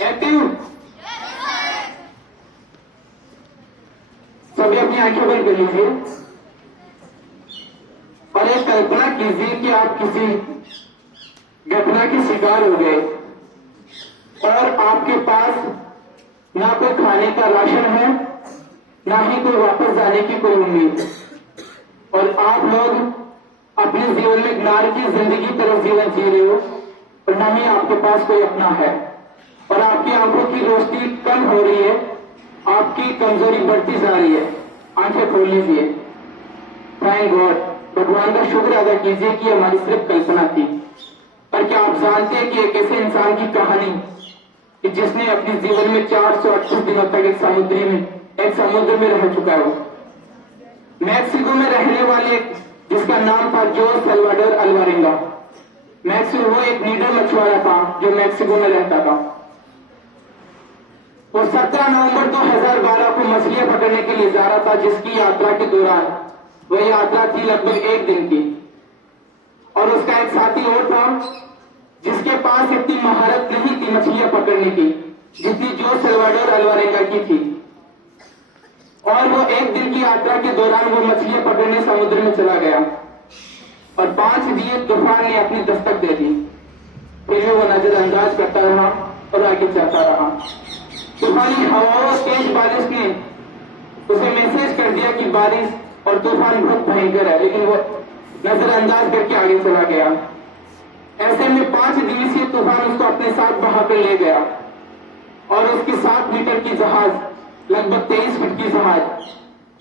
Active. सभी अपनी आंखें बंद कर लीजिए और एक कल्पना कीजिए कि आप किसी घटना के शिकार हो गए और आपके पास ना कोई खाने का राशन है, ना ही कोई वापस जाने की कोई उम्मीद, और आप लोग अपने जीवन में नार की जिंदगी तरफ जीवन जी रहे हो और ना ही आपके पास कोई अपना है और आपकी आंखों की रोशनी कम हो रही है, आपकी कमजोरी बढ़ती जा रही है। आंखें खोल लीजिए। थैंक गॉड, भगवान का शुक्र अदा कीजिए कि हमारी सिर्फ कल्पना थी। पर क्या आप जानते हैं कि एक ऐसे इंसान की कहानी कि जिसने अपने जीवन में 438 दिनों तक एक समुद्र में रह चुका है। वो मैक्सिको में रहने वाले जिसका नाम था जोस सल्वाडोर अल्वारेंगा। मैक्सिको वो एक नीडर मछुआरा था जो मैक्सिको में रहता था। वो 17 नवंबर 2012 को मछलियां पकड़ने के लिए जा रहा था, जिसकी यात्रा के दौरान वह यात्रा थी लगभग 1 दिन की। और उसका एक साथी और था जिसके पास इतनी महारत नहीं थी मछलियां पकड़ने की जितनी जोस सल्वाडोर अल्वारेंगा की थी। और वो 1 दिन की यात्रा के दौरान वो मछलियां पकड़ने समुद्र में चला गया और 5 दिन तूफान ने अपनी दस्तक दे दी। फिर भी वो नजरअंदाज करता रहा और आगे चलता रहा। तूफानी हवाओं तेज बारिश ने उसे मैसेज कर दिया कि बारिश और तूफान बहुत भयंकर है, लेकिन वो नजरअंदाज करके आगे चला गया। ऐसे में 5 दिवसीय तूफान उसको अपने साथ बहाकर ले गया और उसकी 7 मीटर की जहाज, लगभग 23 फीट की जहाज,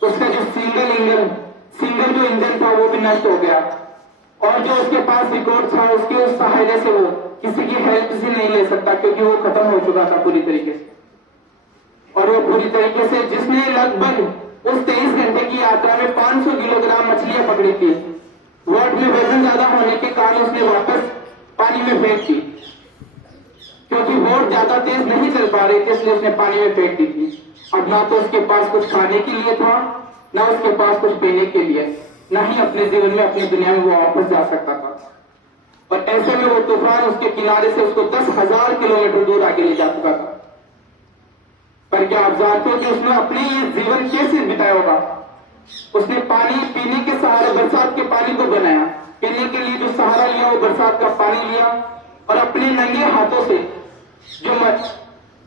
उसका जो सिंगल जो इंजन था वो भी नष्ट हो गया और जो उसके पास रिकॉर्ड था उसके उस सहायता से वो किसी की हेल्प से नहीं ले सकता क्योंकि वो खत्म हो चुका था पूरी तरीके से। और वो पूरी तरीके से जिसने लगभग उस 23 घंटे की यात्रा में 500 किलोग्राम मछलियां पकड़ी थी, बोट में वजन ज्यादा होने के कारण उसने वापस पानी में फेंक दी क्योंकि बोट ज्यादा तेज नहीं चल पा रही थी, इसलिए उसने पानी में फेंक दी थी। अब ना तो उसके पास कुछ खाने के लिए था, ना उसके पास कुछ पीने के लिए, ना ही अपने जीवन में अपनी दुनिया में वो वापस जा सकता था। और ऐसे में वो तूफान उसके किनारे से उसको 10,000 किलोमीटर दूर आगे ले जा चुका था। पर क्या आप जानते हो कि उसने अपने ये जीवन कैसे बिताया होगा? उसने पानी पीने के सहारे बरसात के पानी को बनाया, पीने के लिए जो सहारा लिया वो बरसात का पानी लिया और अपने नंगे हाथों से जो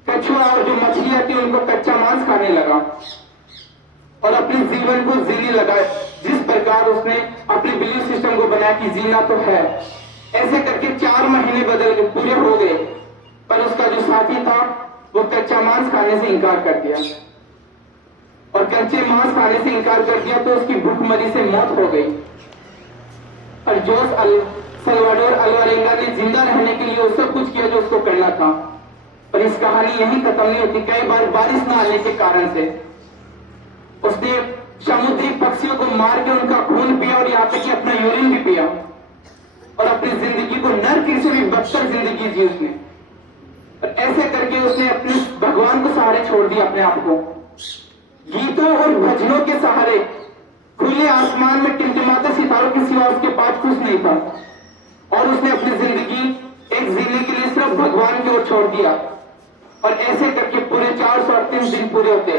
कछुआ और जो मछलियां थी उनको कच्चा मांस खाने लगा और अपने जीवन को जीने लगा जिस प्रकार उसने अपने बिलीफ सिस्टम को बनाया कि जीना तो है। ऐसे करके 4 महीने बदल के पूरे हो गए, पर उसका जो साथी था वो कच्चा मांस खाने से इनकार कर दिया और कच्चे मांस खाने से इनकार कर दिया तो उसकी भूखमरी से मौत हो गई। और जोस सल्वाडोर अल्वारेंगा ने जिंदा रहने के लिए वो सब कुछ किया जो उसको करना था। पर इस कहानी यही खत्म नहीं होती। कई बार बारिश न आने के कारण से उसने समुद्री पक्षियों को मार के उनका खून पिया और यहाँ तक कि अपना यूरिन भी पिया और अपनी जिंदगी को नर्क से भी बदतर जिंदगी जी उसने। और ऐसे करके उसने अपने भगवान को सहारे छोड़ दिया अपने आप को। गीतों और भजनों के सहारे खुले आसमान में टिमटिमाते सितारों के सिवा उसके पास कुछ नहीं था और उसने अपनी जिंदगी एक जीने के लिए सिर्फ भगवान की ओर छोड़ दिया। और ऐसे करके पूरे 438 दिन पूरे होते।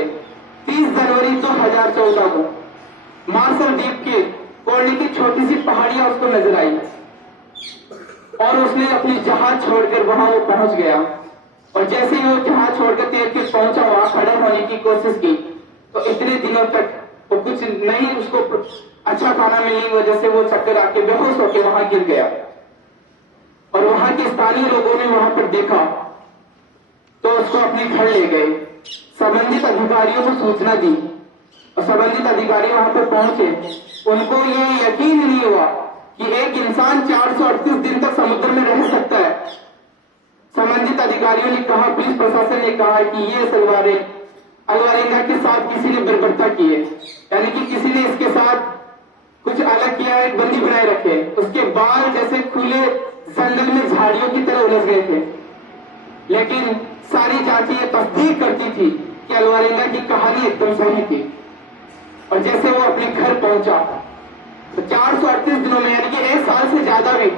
30 जनवरी 2014 को मार्शल द्वीप के कोने की छोटी सी पहाड़ियां उसको नजर आई और उसने अपनी जहाज छोड़कर वहां वो पहुंच गया। और जैसे ही वो जहाज छोड़कर तैर के पहुंचा, वहां खड़ा होने की कोशिश की तो इतने दिनों तक वो कुछ नहीं, उसको अच्छा खाना मिलने की वजह से वो चक्कर आके बेहोश होकर वहां गिर गया। और वहां के स्थानीय लोगों ने वहां पर देखा तो उसको अपने घर ले गए, संबंधित अधिकारियों को सूचना दी और संबंधित अधिकारी वहां पर पहुंचे। उनको ये यकीन नहीं हुआ कि एक इंसान 438 दिन तक समुद्र में रह सकता है। संबंधित अधिकारियों ने कहा, पुलिस प्रशासन ने कहा कि ये अल्वारेंगा के साथ किसी ने बर्बरता की है, यानी कि किसी ने इसके साथ कुछ अलग किया, एक बंदी बनाए रखे। उसके बाल जैसे खुले जंगल में झाड़ियों की तरह उलझ गए थे, लेकिन सारी जांचें ये तस्दीक करती थी कि अल्वारेंगा की कहानी एकदम सही थी। और जैसे वो अपने घर पहुंचा तो 438 दिनों में, यानी कि 1 साल से ज्यादा भी,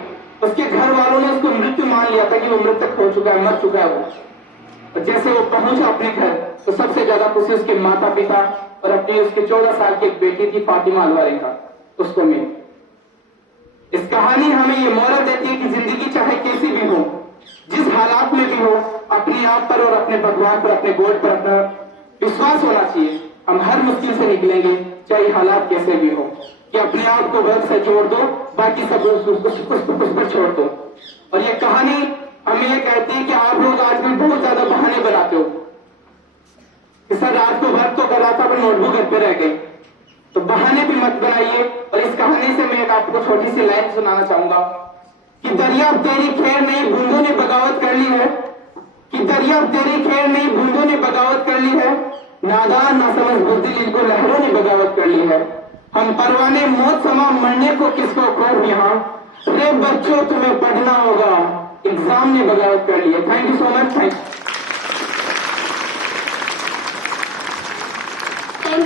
उसके घर वालों ने उसको मृत्यु मान लिया था कि वो मृतक हो चुका है, मर चुका है वो। और जैसे वो पहुंचा अपने घर तो सबसे ज्यादा खुशी उसके माता पिता और अपनी उसके 14 साल की एक बेटी थी फातिमा अलवारी का, उसको मिली। इस कहानी हमें ये मोरल देती है कि जिंदगी चाहे कैसी भी हो, जिस हालात में भी हो, अपने आप पर और अपने भगवान पर, अपने गॉड पर अपना विश्वास होना चाहिए। हम हर मुश्किल से निकलेंगे, चाहे हालात कैसे भी हो, कि अपने आप को रब से जोड़ दो, बाकी सब कुछ पर छोड़ दो। और ये कहानी हमें ये कहती है कि आप लोग आजकल बहुत ज्यादा बहाने बनाते हो कि सर रात को वर्क तो कर रहा था पर नोटबुक घर पे रह गए, तो बहाने भी मत बनाइए। और इस कहानी से मैं एक आपको छोटी सी लाइन सुनाना चाहूंगा कि दरिया तेरी खैर नहीं बूंदों ने बगावत कर ली है, कि दरिया तेरी खैर नहीं बूंदों ने बगावत कर ली है, नादान ना समझ बुज़दिल इनको लहरों ने बगावत कर ली है। हम परवाने मौत समा मरने को किसको खौफ यहाँ, रे बच्चों तुम्हें पढ़ना होगा, एग्जाम ने बगावत कर ली है। Thank you so much. Thank